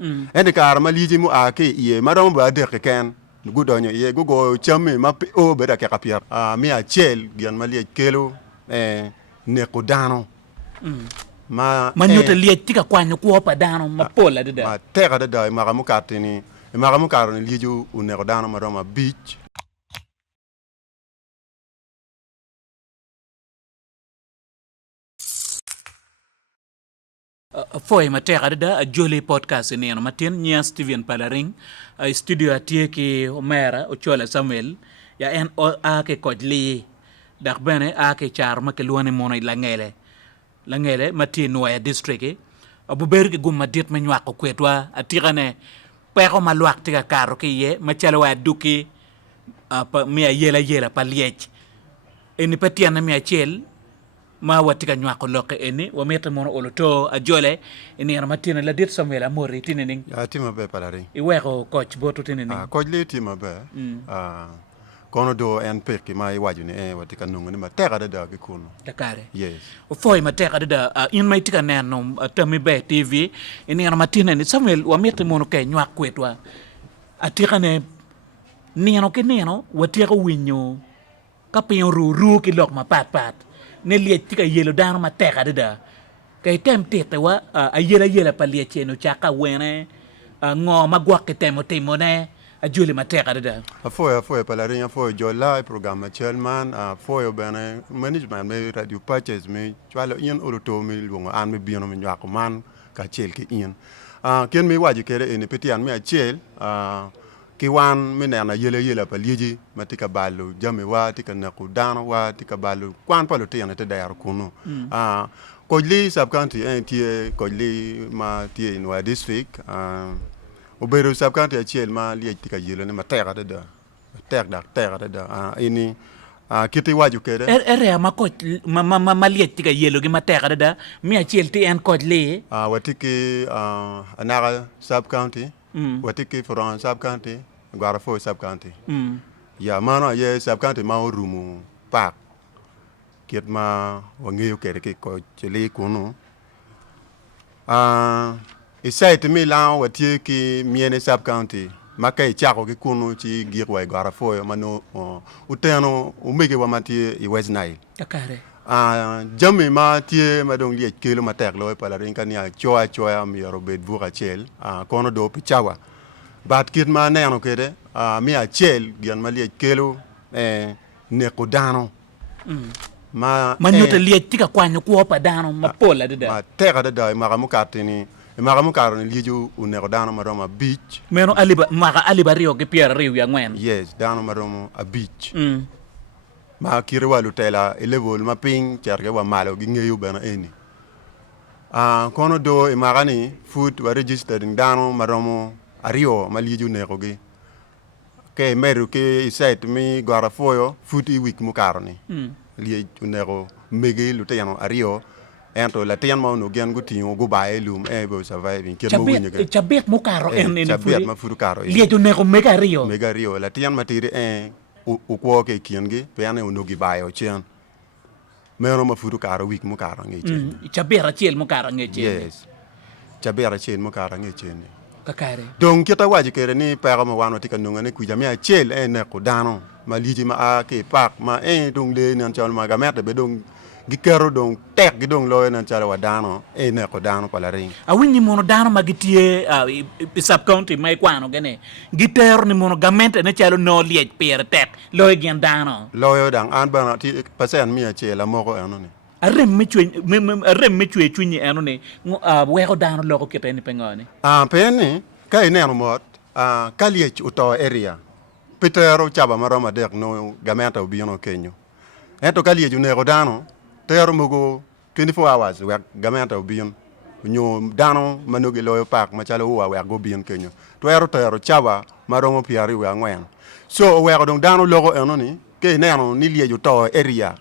dano ende kar ma liji mu a ke ye marom ba de ke ken gudonyo ye go chame ma o beda ke kapier mi achel gian ma liej kelo neko dano ma nyota liej tika kwanyo ko pa dano ma pola de ma tega de ma kamu katini ma kamu karoni lieju neko dano ma roma beach foi mateka da Acholi podcast ni no matin nya Steven Palaring studio atie ki Omera Acholi Samuel ya en a ke kodli dak bene a ke char ma ke luone mono langele matin Nyoya district abu bergi gumma dit ma nywa ko kwetwa atirane pero malwak tika karo ke ye ma chalo wa duki pa mi yela pa liech eni patiana mi achel ma watika nywa ko loke eni wa meta mono oloto Acholi eni na matina la dit Samuel amori tinene ya tima be Palaring I weko coach boto tinene coach le tima be kono do en perki ma I waju ni watika nungu ni ma tega de ke kuno dakare yes foi mateka da in mai tika neno tami be TV eni na matina ni Samuel wa meta mono ke nywa kwetwa atirane neno ke neno watika winyo kapin ru ki lok ma pat ne liech tika yelo dano ma teka da kay tem tete wa a yela pa liech no chaka wene ngo magwak ke temo ne Acholi ma teka da foi Palaring foi jola program chairman foi bene management me radio purchase me chwalo in oloto me lungo an me bino me nyako man ka chel ke in ken me waji kere ene petian me achel ki wan mi nena yela pa lieji matika balu jame wa tika naku dano wa tika balu kwan palo te te dayar kuno kojli sub county tie kojli ma tie Nyoya district oberu sub county achel ma liej tika yelo ne mateka da ini kiti waju kede ere ma coach ma liech tika yelo gi mateka da mi achel ti en kojli watiki anara sub county watiki from sub county gwara fo sub county ya mano ye sub county ma rumu pak kiet ma wangeyo kere ke ko chele kuno isait mi la watiki miene sub county makai chako ke kuno chi girwa gwara fo mano uteno umege wa mati I West Nile dakare jami ma tie madong liech kelo matek loy Palaring kania choa mi robet buka chel kono do pichawa bat kit ma neno kede mi achel gian ma liech kelo neko dano ma nyota liech tika kwanyo ko pa dano ma pola de ma tega da ma kamu katini ma kamu karoni lieju neko dano ma roma beach meno aliba rio ke pierre rio ya ngwen yes dano ma roma a beach ma kire walu tela level ma ping cherge wa malo gi ngeyu bana eni kono do magani food wa registering dano maromo ario ma lieju neko gi ke meru ke site mi gwara foyo food I week mu karoni lieju neko mege lu tayano ario ento la tiyan ma no gen gutingo go bae lum bo surviving ket mo winyo ke chabet mu karo en chabet ma food karo lieju neko mega rio la tiyan ma tiri ukwo ke kiengi peane unogi bayo chen mero ma food karo week mu karo ngi chen chabera chel mu karo ngi chen yes chabera chen mu karo ngi chen kakare donc kita waji kere ni pera ma wano tika nunga ni kuja mi achel neko dano ma liji ma ke pak ma dong le nan chal ma gamete be dong gikero dong tek gidong loye nan chala wa dano neko dano Palaring awinyi mono dano magitie sub county mai kwano gene gitero ni mono gamente ne chalo no liech per tek loye gen dano loyo dang an bana ti pasen mi achela moko eno ni arem me chwe chunyi eno ni weko dano loko kiteni pengoni peni kai neno mot kaliech uto area pitero chaba maroma dek no gamenta ubino kenyo ento kaliech unego dano tero mugo 24 hours wek gamenta ubin nyo dano manogi loyo pak machalo uwa wek go bin kenyo tero chaba maromo piari we angwen so wek dong dano logo eno ni ke neno ni lieju to area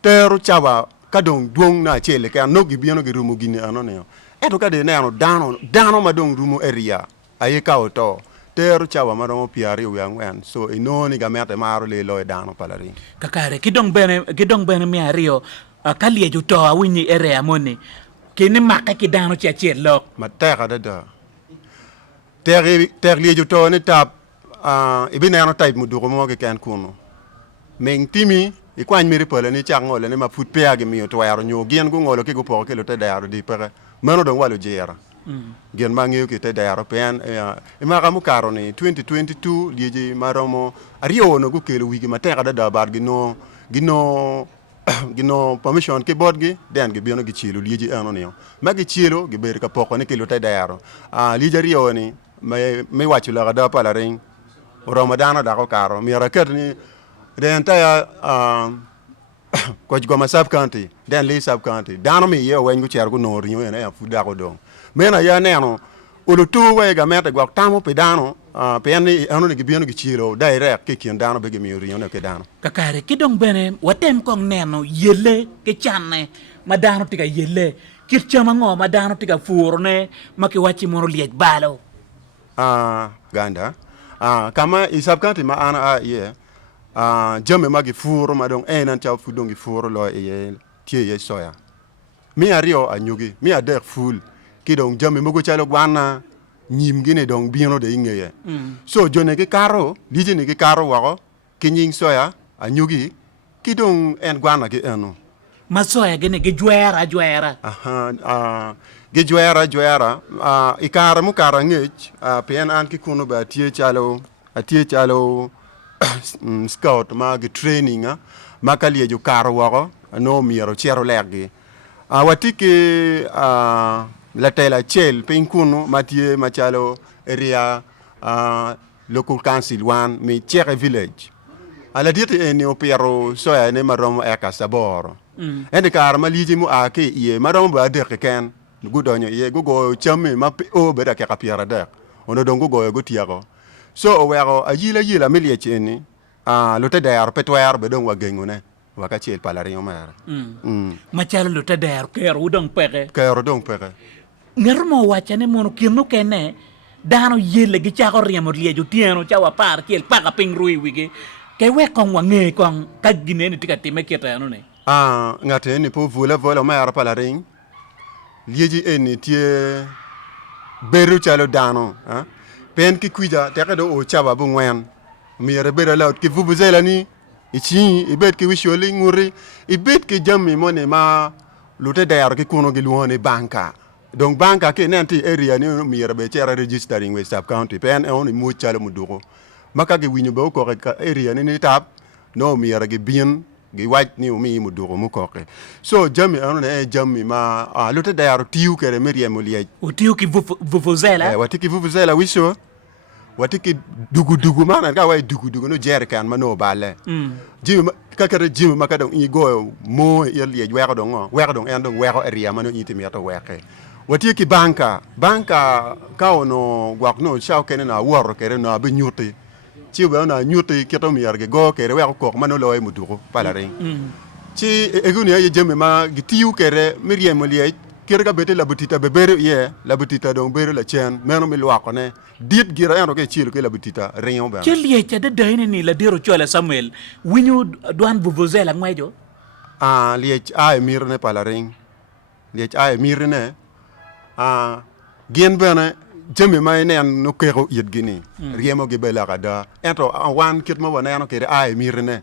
tero chaba kadong duong na chele ka nogi bino gi rumu gini eno ne eto kade neno dano madong rumu area aye ka to tero chaba maromo piari we angwen so inoni gamenta maro le loy dano Palaring kakare kidong bene mi ario kalieju to awinyi area moni kini maka ki dano cha chiel lok ma teka da ter li ju to ni tap ibi neno type mu duko mo ke kan kuno meng timi i kwany mi ripole ni chak ngole ni ma fut pea gi mi to yaro nyo gien gu ngolo ke gu po ke lo te daro di pere mano don walo jera gen ma ngeo ke te daro pen e ma ga mu karo ni 2022 lieji maromo ario no gu kelo wigi ma teka da bar gi no gino permission ke bod gi den gi biono gi chilo lieji eno ni ma gi chilo gi ber ka poko ni ke lo te daro lieji rio ni me wachu la da pala ring Ramadan da ko karo mi ra ket ni the entire Goma sub county then Lee sub county dano mi ye wen gu cher gu no rinyo ene ya fuda ko dong mena ya neno ulu tu we ga meta gwa tamo pe dano pe ni anu ni gibino gi chiro direct ke kin dano be gi mi rinyo ne ke dano kakare kidong bene watem kong neno yele ke channe ma dano tiga yele kit chama ngo ma dano tiga furne ma ki wachi mono liej balo ganda kama i sub county ma ana ye jame magi furo madong enan cha fudongi furo lo e tie ye soya mi ario anyugi mi adek ful kidong jame mogo chalo gwana nyim gine dong bino de ingeye so jone ke karo dije ni ke karo wako kinying soya anyugi kidong en gwana ke eno masoya gene ge juera ge juera ikara mu kara ngech pen an ki kuno ba tie chalo scout ma gi training ma kalie ju karo wako no miero chero lergi watiki la tela chel pen kuno matie machalo area local council one mi chere village ala dite eni opero soya ne maromo eka saboro ende kar ma liji mu ake ye maromo ba de ken gudonyo ye go chame ma o beda ke kapiara de ono dongo go tiago so owero ayila milie cheni lo te dar petwer be don wagengune waka chel palari omara machalo lo te dar kero udong pege kero dong pege ngermo wachane mono kinu kene dano yele gi chako riemo liejo tieno chawa par kiel paka ping rui wige ke we kong wange kong kagine ni tika time keta no ne ngate ni po vola omara palari lieji eni tie beru chalo dano pen ki kuida teke do o chaba bu ngwen mi yere bera laut ki vuvuzela ni ichi ibet ki wisholi nguri ibet ki jammi mone ma lute dayar ki kuno gi luone banka donc banka ke nanti area ni mi yere be chera registering with sub county pen on mu chalo mudugo maka gi winyo be ko ka area ni tap no mi yere gi bien gi waj ni mi mudugo mu ko ke so jammi on ne jammi ma lute dayar tiu kere meriemo liaj o tiu ki vuvuzela watiki vuvuzela wisho watiki dugu mana ga way dugu no jerkan mano bale jimi kakare jimi makadon i go mo yel ye wego don en don wego area mano itimi to weke watiki banka ka ono gwakno shaw kene na wor kere na be nyuti ci be na nyuti keto mi yarge go kere wego ko mano loy mudugo palare ci eguni ye jemi ma gitiu kere miriem liye kere ga bete la butita be bere ye la butita don bere la chen meno mi lwa kone dit gira eno ke chiro ke la butita rayon ba chelie cha de dene ni la dero chola Samuel winyu douane vuvuzela ngwejo liye ay mirne palaring liye ay mirne gen bene jemi ma ne no kero yet gini riemo ge bela kada ento wan kit mo wana no kere ay mirne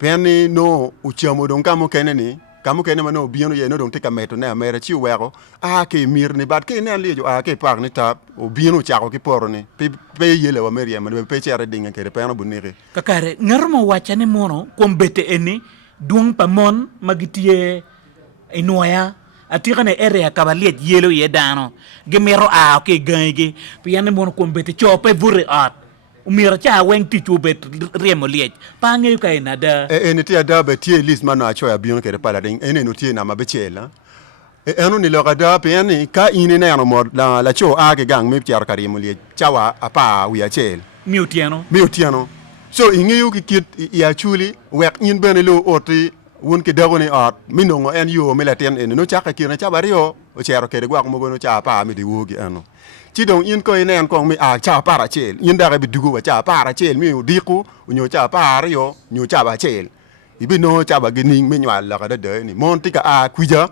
peni no uchamo don kamo keneni kamu kene mano bieno ye no don tika meto ne amere chi wego ke mirni bat ke ne lejo ke par ni tap o bieno chako ki poroni pe yele wa merie man pe chere dinga kere pe no bunire kakare ngarmo wachane mono kombete eni duong pamon magitie inoya atira ne area kabaliet yelo ye dano gemero ke gangi piane mono kombete chope vure at umira cha weng tichu bet riemo liech pange ka inada ene ti ada be ti list mano acho ya bion kere pala ding ene no ti na mabechela eno ni lo kada pe ni ka ine na no mod la cho age gang me tiar kariemo liech chawa apa wi achel miutiano so ingeyo ki kit ya chuli wek in bene lo oti won ke dagone art minongo en yo melaten ene no chaka kina chabario o chero kere gwak mo gono cha pa mi di wogi eno ci don in ko inen ko mi cha para chel in da be dugu wa cha para chel mi diku nyo cha para yo nyo cha ba chel ibi no cha ba gining mi nyal la da de ni mon tika kuja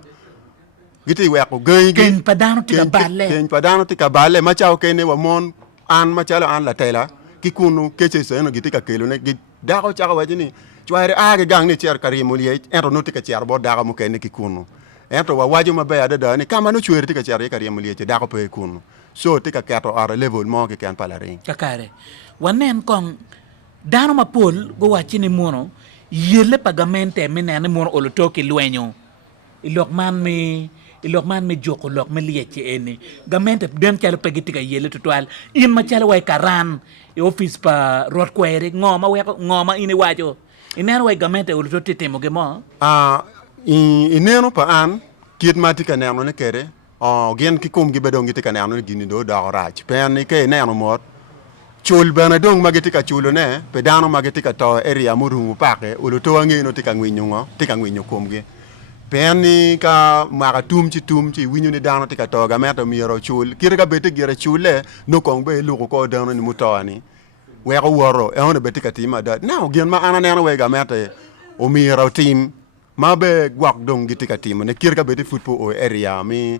giti weko gay ken padano tika balle ken padano tika balle ma chao kene wa mon an ma chalo an la tela ki kunu keche se no giti ka kelo ne gi dako chaka wajini chwaire age gang ni cher karimu liye ento no tika cher bo dako mo kene ki kunu ento wa waju ma be ada ni kama no chwere tika cher karimu liye dako pe kunu so tika kato ara level mo ke kan palaring kakare wanen kong dano mapol go wachini mono yele pagamente menene mono olotoki luenyo ilok man me joko lok me lieche eni gamente dem chalo pegiti ka yele tutwal in ma chalo way karan e office pa rot kwere ngoma ini wacho inero way gamente olotoki temo ge mo ineno pa an kiet matika neno ne kere gen ki kum gi bedong gi tika neno gini do da rach pen ni ke neno mot chul bana dong magiti ka chulo ne pedano magiti ka to area muru pake oloto wangi no tika ngwinyo kumgi peni ka maka tumchi winyo ni dano tika to ga meta miro chul kire ka bete gira chule no kong be luko ko dano ni mutawani we ko woro e hono bete ka tima da now gen ma ana neno we ga meta o miro team ma be gwak dong giti ka tima ne kire ka bete football o area mi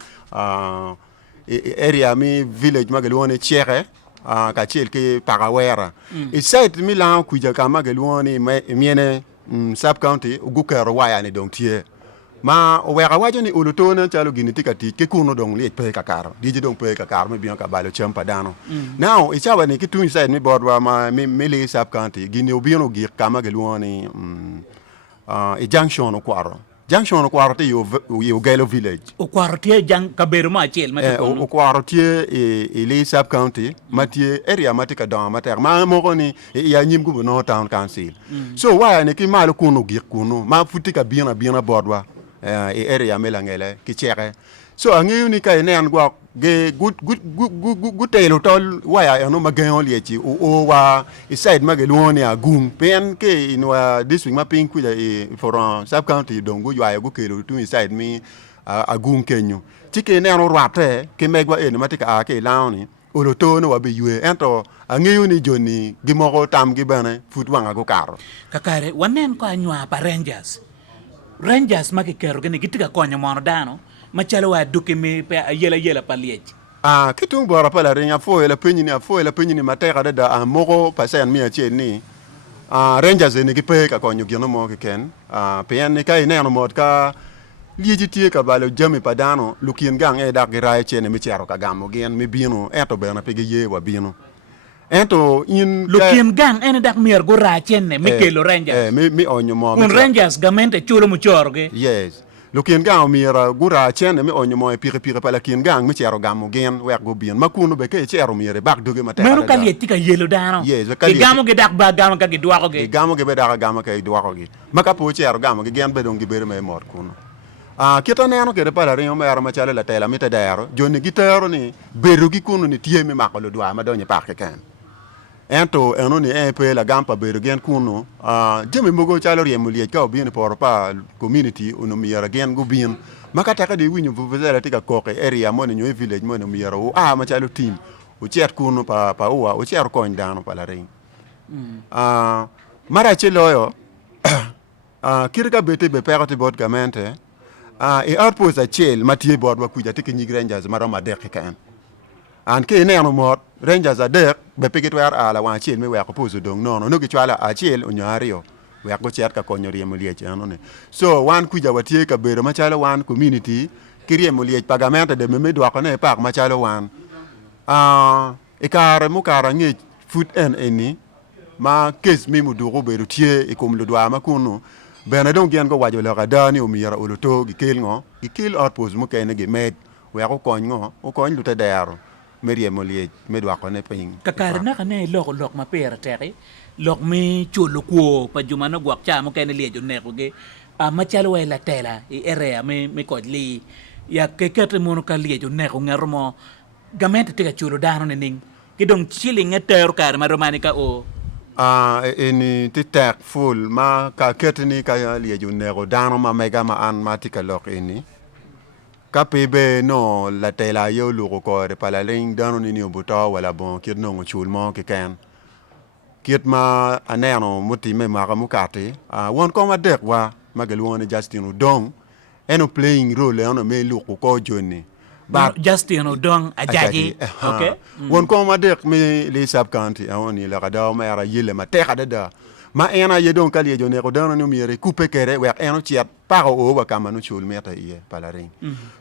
village magalone chere ka chel ke Parawera site mi la kuja kama gelwoni miene sub county ugukero waya ni dong tie ma wera wajo ni ulutona chalo gini tika ti ke kuno dong li pe kakaro diji dong pe kakaro mi bion ka balo champa dano now ichawa ni kitu site mi bodwa ma mi li sub county gini obion ogir kama gelwoni junction o kwaro te yo Gelo village o kwaro te jang kaberu ma chel ma o kwaro te li sub county matie area matika don mater ma mo ni ya nyim gu no town council so why ne ki malo kuno gir kuno ma futika bina bodwa area melangele ki chere so angi ni kay ne an gwa ge good telo tol waya no magayon liechi o wa side magelwoni agum pen ke inwa district mapping ku for sub county dongo waya go kelo tu side mi agum kenyu tike ne an rwate ke megwa en matika ke lawni oloto no wabe yue ento angi ni joni gimoko tam gi bana futwanga go karo kakare wanen ko anywa pa Rangers makikero gini gitika konyo mono dano machalo wa duke mi pe yela paliech kitung bora pala ringa fo la penyi ni mateka da moko pasen mi ache ni Rangers ni gipe ka konyo gino mo ken pen ni kai ne no mod ka lieji tie ka balo jami padano lukien gang e dak girai chene mi chero ka gamo gen mi bino eto bena pege ye wa bino ento in lukien gang ene dak mier go ra chene mi kelo Rangers mi onyo mo un Rangers gamente chulo mu chorge yes lukien gang miera gura chene mi onyo mo pire pala kien gang mi chero gamo gen wer go bien makuno be ke chero miere bak doge mate meno kalieti ka yelo dano yes ke gamo ge dak ba gamo ka ge dwako ge gamo ge be dak gamo ka dwako ge maka po chero gamo ge gen be dong ge bere me mor kuno kita neno ke de pala ringo mero ma chale la tela mi te dero joni gitero ni beru gi kuno ni tie mi makolo dwa ma donye pak ken ento eno ni pe la gampa beru gen kuno jemi mogo chalo riemulie ka obien por pa community uno mi yara gen go bien makata ka de winyo vuvuzela tika koke area mo ni village mo mi yara ma chalo team o chet kuno pa o chet ko ndano pala ring mara cheloyo kirka bete be peroti bot gamente e outpost a chel matie bot wa kuja tike nyig Rangers maroma dek kan an ke ne no mot Rangers adek be pigit war ala wa chel me wa ko pozo dong no gi chwala a chel onyario we ko chet ka konyo riemo liech ano ne so wan kuja watie ka bero machalo wan community kiriemo liech pagamente de me dwa ko ne pak machalo wan e kare mu kara ngi foot en eni ma kes mi mu dugo bero tie e kum dwa ma kuno bena don gen go wajo la gadani o mira o loto gi kel outpost mu kene gi med we ko konyo o konyo lu te dero merie molie medwa ko ne pin kakar na kane lok ma pera tere lok mi chulo ko pa juma no gwak cha mo kene liejo ne ko ge machalo we la tela e area mi ko li ya ke kete mo ka liejo ne ko ngarmo gamente te ka chulo dano ne ning ki dong chili ngeter kar ma romanika o eni titak full ma ka ketni ka liejo ne ko dano ma mega ma an matika lok eni kapebe no la tela yo lugo ko de pala ling dano ni obuta wala bon kit no chul mo ke kan kit ma aneno muti me ma mukati won ko ma dek wa magalwone Justin Udong eno playing role eno me luku ko joni but Justin Odong ajaji okay won ko ma dek mi li sub county awoni la kada ma era yele ma te kada da ma ena ye don kali jone ko dano no miere coupe kere we eno chiat pa o ba kama no chul meta iye palaring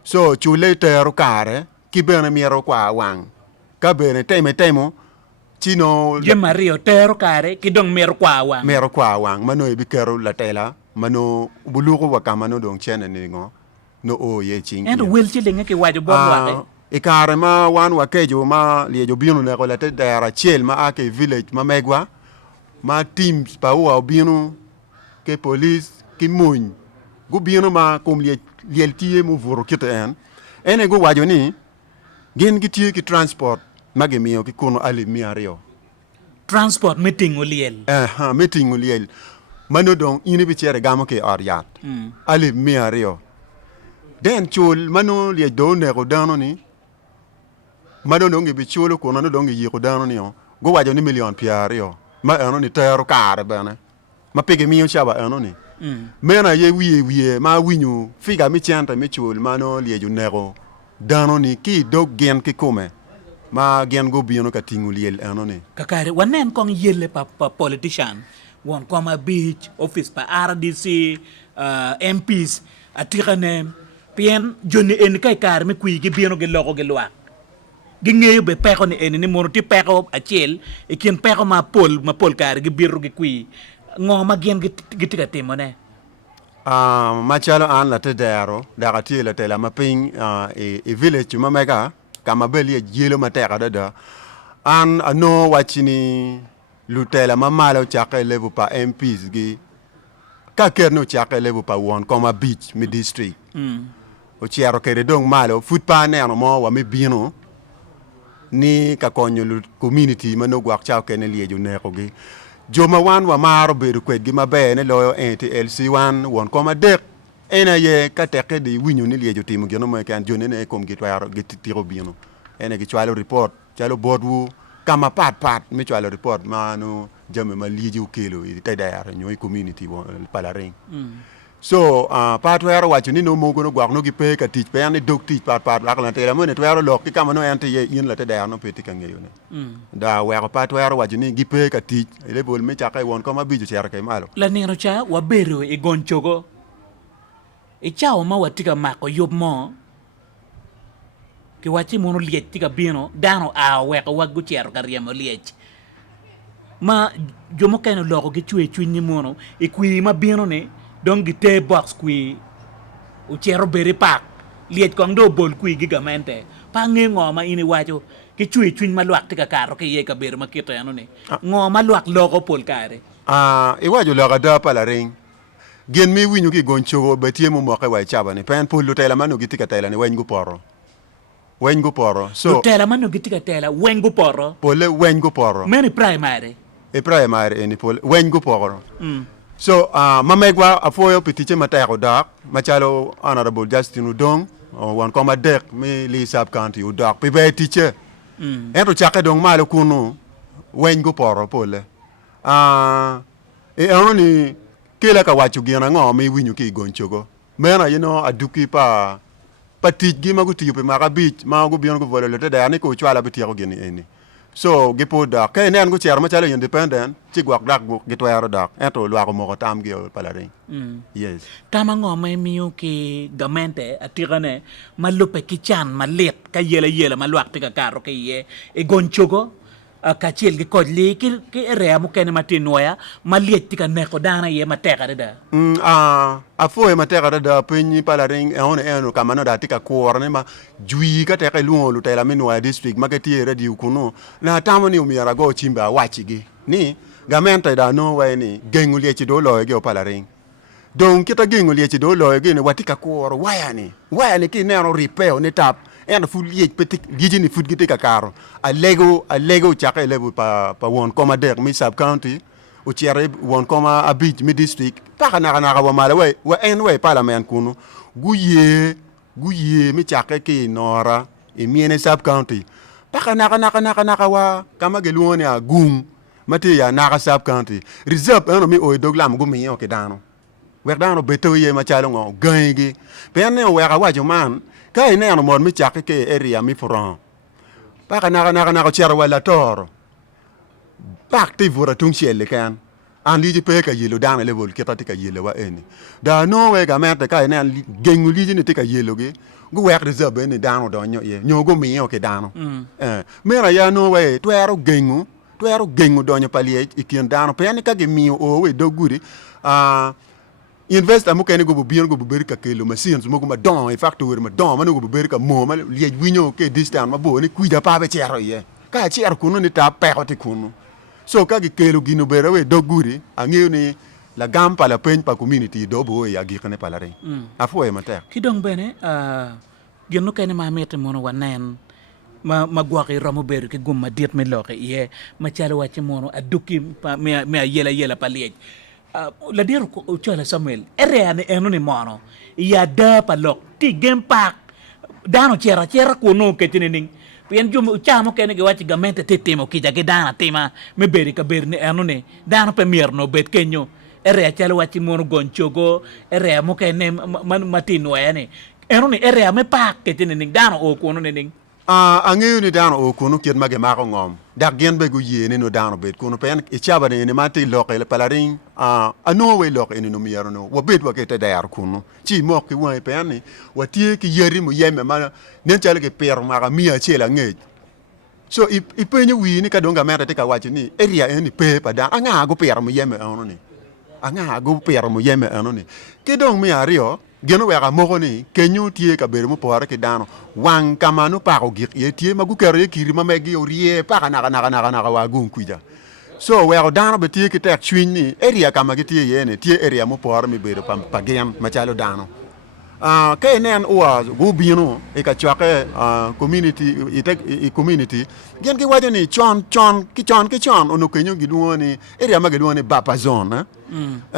so chule tero kare ki bene miero kwa wang ka bene temo chino je Mario tero kare ki dong mer kwa wang mano e bikero la tela mano buluko wa kama no dong chene ni ngo no o ye ching and will chilling ke wajo bon wa e kare ma wan wa kejo ma liejo binu ne ko la te dara chel ma ake village ma megwa ma teams pa wa binu ke police ki mun go binu ma kom liel tie mu voro kite ene go wajo ni gen gitie ki transport mage miyo ki kuno ali miario transport meeting uliel meeting uliel mano don ini bi chere gamo ke ariat ali miario den chul mano le do ne ko dano ni mano ngi bi chul ko no do ngi ko dano ni go wajo ni million piario ma eno ni tero kare bene ma pege miyo chaba eno ni mena ye wiye ma winyu figa mi chanta mi chul mano le ju nego dano ni ki do gen ki kume ma gen go biono ka tingul yel eno ni kakare wanen kong yelle pa politician won koma beach office pa RDC MPs atikane pien joni en kay kar me kuy gi biono ge logo ge lwa gi ngeyo be peko ni en ni mono ti peko achiel e kien peko ma pol kar gi biru gi kuy ngoma gen gi tika timone ma chalo an la te dero daga ti la te la ma ping e village ma mega kama beli yelo ma teka da an ano wachini lutela ma malo chaka level pa MPs gi ka kerno chaka level pa won koma beach mi district o chiaro kere dong malo foot pa ne no mo wa mi bino ni ka konyo lu community mano gwak chao kene liejo ne ko gi joma wan wa maro beru kwet gi mabe ne loyo NTLC1 won koma dek ena ye ka teke di winyu ni liejo timo gino mo kan jone ne kom gi twaro gi tiro bino ena gi chwalo report chalo bodwu kama pat mi chwalo report mano jame ma liejo kelo i te dayara nyoy community won palaring so pat wero wacho ni no mogo no gwak no gi pe ka tich pe ani dok tich pat la kan tela mo ne twero lok ki kama no ente ye yin la te dayara no peti kan ngeyo ne da wero pat wero wacho ni gi pe ka tich ile bol mi chaka won kama biju cher kai malo la nino cha wa bero e gonchogo e chao ma watika mako yob mo ke wachi mono liet tika bino dano a weka wagu cher ka riemo liet ma jomo keno loko gi chwe ni mono e kui ma bino ne don gi te box kui u chero beri pak liet kong do bol kui gigamente pa ngengo ma ini wacho ke chwe ma luak tika karo ke ye ka ber ma kito yano ne ngo ma luak loko pol kare e wajo la da palaring gen mi winyu ki goncho betie mo moke wa chaba ni pen pulu tela manu gitika tela ni wengu poro so tela manu gitika tela wengu poro pole wengu poro many primary ni pole wengu poro so mamegwa afoyo petiche matero dak machalo honorable Justin Udong wan koma dek mi li sub county udak pe be teacher ento chake dong malo kunu wengu poro pole oni kila ka wacho gina ngo mi winyu ki gonchogo mena aduki pa tij gi magu tiyo pe maka beach magu bion go volo te da ni ko chwala bi tiyo gini eni so gipo da ke ne an go cher ma chalo independent ti gwak dak go gitwero dak ento lwa ko mo tam gi palaring yes tama ngo mai miyo ki gamente atirane malupe ki chan malet ka yele malwak tika karo ke ye e gonchogo ka chiel gi kod li ki rea mo kene matin noya maliet tika neko dana ye mateka da afo e mateka da pinyi palaring eno kamano da tika kuorne ma jui ka teka luo lutela minwa district maketi radio kuno na tamoni umiara go chimba wachi gi ni gamenta da no we ni gengulie chi do lo ge palaring don kita gengulie chi do lo ge ni watika kuor waya ni ki nero repair ni tap en fu liej petik giji ni fut gite ka karo a lego chaka level pa won koma der mi sub county o chere won koma a beach mi district pa kana wa mala we en we parliament kunu guye mi chaka ki nora e miene sub county pa kana wa kama geluoni a gung mate ya naka sub county reserve en mi o doglam gumi yo ke dano wek dano beto ye machalo ngo gangi pen ne wek awacho man ka ineno mon mi chak ke area mi furon paka naka chero wala toro pak ti vura tung shele kan an liji pe ka yelo dano le vol kita ti ka yelo wa eni da no we ga mete ka inen gengu liji ni ti ka yelo ge gu wek reserve ni dano do nyo ye nyogo mi yo ke dano mera ya no we twero gengu do nyo palie ikien dano pen ka ge mi o we do guri investor mo kene go biyon go ber ka kelo machines mo go ma don factory ma don mano go ber ka mo ma liej winyo ke distance ma bo ni kuida pa be chero ye ka chero kuno ni ta pe hoti kuno so ka gi kelo gino bere we doguri angiyo ni la gampa la pen pa community do bo ya gi kane pala re afo e mate ki dong bene gino kene ma mete mono wanen ma gwaki ramo ber ke gumma diet me loke ye ma chalo wachi mono aduki me yela pa liej la dero ko chola Samuel ene eno ni mono ya da palok ti game park dano chera ko no ke tining pien jum chamo kene ge wachi gamente tetemo ki jage dana tema me beri ka berni eno ni dano pe mirno bet kenyo chalo wachi mono gonchogo mo kene matino ene eno ni me park ke tining dano o ko no ning angiyo ni dano o kuno kiet mage mako ngom dak gen be gu yene no dano bet kuno pen e chaba ne mate loke le palaring ano we loke ni no miero no wo bet wa ke te dar kuno chi mo ki wa pen ni wa tie ki yeri mo yeme ma ne chale ke per ma mia chela nge so i penyo wi ni ka donga mera te ka wachi ni area ni pe pa da anga go per mo yeme ono ni anga go per mo yeme ono ni ke dong mi ario geno wega mogo ni kenyu tie ka bere mo pore ke dano wang kamano pa ko gik ye tie magu kere kiri ma megi orie pa na wa gun kuja so wega dano be tie ke tek chwin ni area kama ke tie ye ne tie area mo pore mi bere pa gen ma chalo dano ke nen oa go bino e ka chwake community community gen ke wajo ni chon ono kenyu giduoni area ma giduoni bapa zone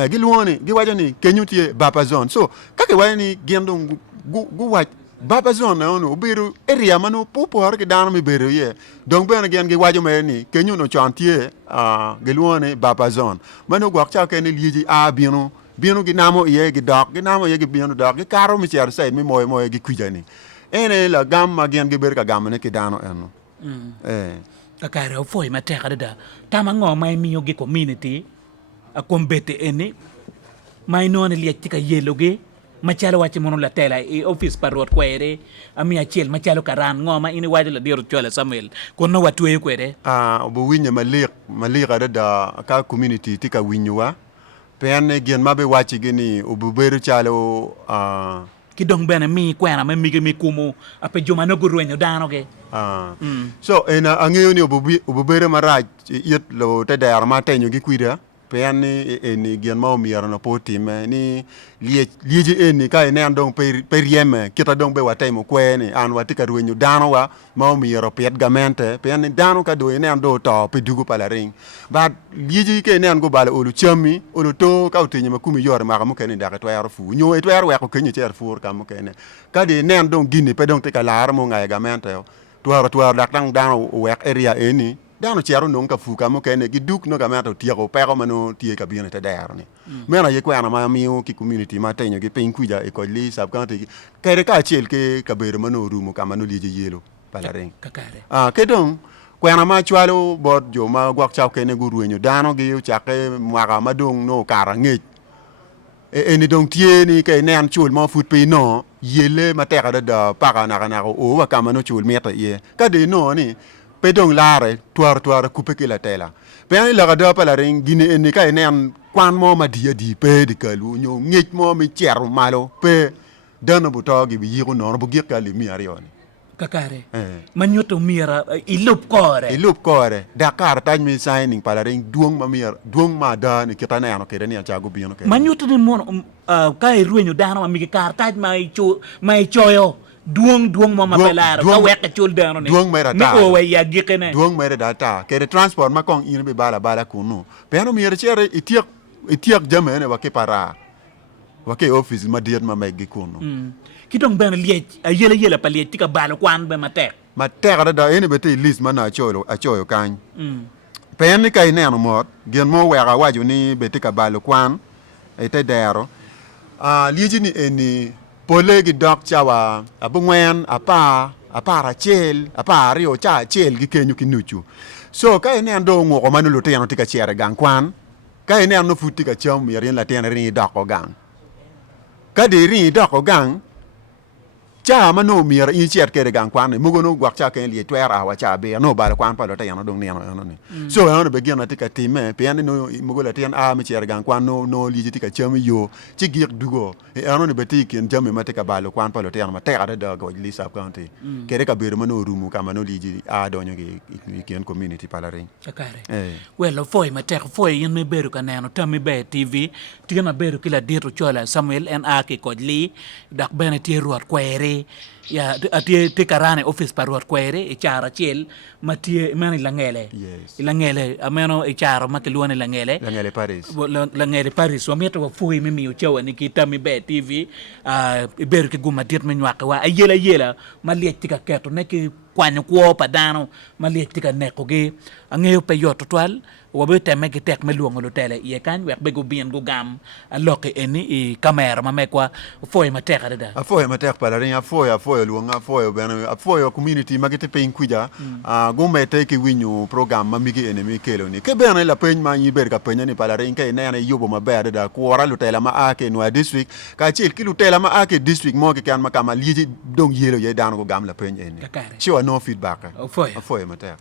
giluoni giwajo ni kenyu tie bapa zone so kake wajo ni gen dong gu waj bapa zone ono biru area mano popor ke dano mi bere ye donc ben gen ge wajo me ni kenyu no chon tie giluoni bapa zone mano gwak cha ke ni liji bino gi namo ye gi dok gi namo ye gi bino dok gi karo mi cher sai mi moy gi kujani ene la gam ma gen gi ber ka gam ne ki dano eno ka karo foi ma te kada tama ngo mai mi yogi community a kombete ene mai non li tika yelo ge ma chalo wachi mono la tela e office parrot kwere ami achel ma chalo karan ngo ma ini wadi la diro chola Samuel ko no watu e kwere obo winya malik ada ka community tika winywa pen gen mabe wachi gini obuberu chalo ki dong bene mi kwena me mi kumu ape joma no gurwenyo dano ge so ena angeyo ni obuberu maraj yet lo te dar ma tenyo gi kwira pen ni gen ma omiero no potime ni lieje eni ka ne andong per yeme kita dong be watemo kweni an watika rwenyo dano wa ma omiero pet gamente pen dano ka do ne ando to pe dugu palaring but lieje ke ne an go bale olu chami olu to ka utinye makumi yore ma mo keni ndaka twero fu nyo e twero we ko kenye cher fu ka mo kene ka de ne andong gini pe dong te ka lar mo ngai gamente twero dak dang dano we area eni dano chero non ka fuka mo kene gi duk no ga mato tiego pero mano tie ka biene te dar ni mena ye kwa na ma miu ki community ma tenyo gi pen kuja e ko li sab kan te kere ka chel ke ka bere mano rumo ka mano lije yelo palareng kakare ke don kwa na ma chwalo bot jo ma gwak chao kene gu ruenyo dano gi u chake mwaga madong no kara nge ni dong tie ni ke ne an chul mo fut pe no yele ma te ka da para na o wa ka mano chul meta ye ka de no ni pedong lare tuar coupe ke la tela pe la gada pa la ring gine en ka en kwan mo ma dia di pe di kalu nyo ngej mo mi cher malo pe dana bu to gi bi yigo no bu gi ka li mi arioni kakare manyoto mira ilup kore Dakar taj mi signing pa la ring duong ma da ni kita na no kere ni achago bi no kere manyoto din mo ka ruenyo dano mi kar taj mai choyo duong mo mapelar ka wek chul dano ni duong mera mi o we ya gikene duong mera data ke transport ma kong in be bala kuno pero mi chere itiak jame ne wake para wake office ma diet ma megi kuno ki dong ben liet yele pa liet tika bala kwan be matek da ene bete list mana achoyo kan pen ni kai ne no mot gen mo wera waju ni bete ka bala kwan ete dero liiji ni eni pole gi dok chawa abungwen apara chel apari o cha chel gi kenyu kinuchu so ka ene ando ngo ko manulu te yano tika chere gang kwan ka ene ando futi ka cham yerin la tena ri dok o gang ka de ri dok o gang cha mano mier in chet kere gang kwan mugo no gwak cha ken li twera wa cha be no ba kwan pa lo te yano dong ne yano ni so yano be gina tika time pe yano no mugo la ten a mi chere gang kwan no liiji tika cham yo chi gik dugo yano ni beti ken jam ma tika ba lo kwan pa lo te yano ma te ada da go li sab county kere ka be mano rumu ka mano liiji a donyo gi ken community palaring akare well foi ma tek foi yin me beru ka neno tammi be tv tigana beru kila dito chola Samuel en ake kodli dak bene tie ruat kwere ya atie te karane office paruat kwere e chara chel matie mani langele langele ameno e chara makeluane langele langele Paris wa meto wa foi mimi o chewa ni kitami be tv beru ke guma dit me nywaka wa ayela maliet tika keto neki kwanyo kwa padano maliet tika neko ge angeo pe yoto twal wabe teme ki tek me luongo lo tele ye kan wek be go bien go gam aloke eni e kamera ma mekwa foi ma tek ada foi ma tek pala ringa foi luonga foi ben foi community magite pe inkuja gumbe te ki winyu program ma migi ene mi kelo ni ke ben la pen ma nyi ber ka pen ni pala ringa ne yubo ma be ada ko wara lo tele ma ake no district ka chil ki lo tele ma ake district mo ke kan ma kama liji dong yelo ye dan go gam la pen ene sure no feedback foi ma tek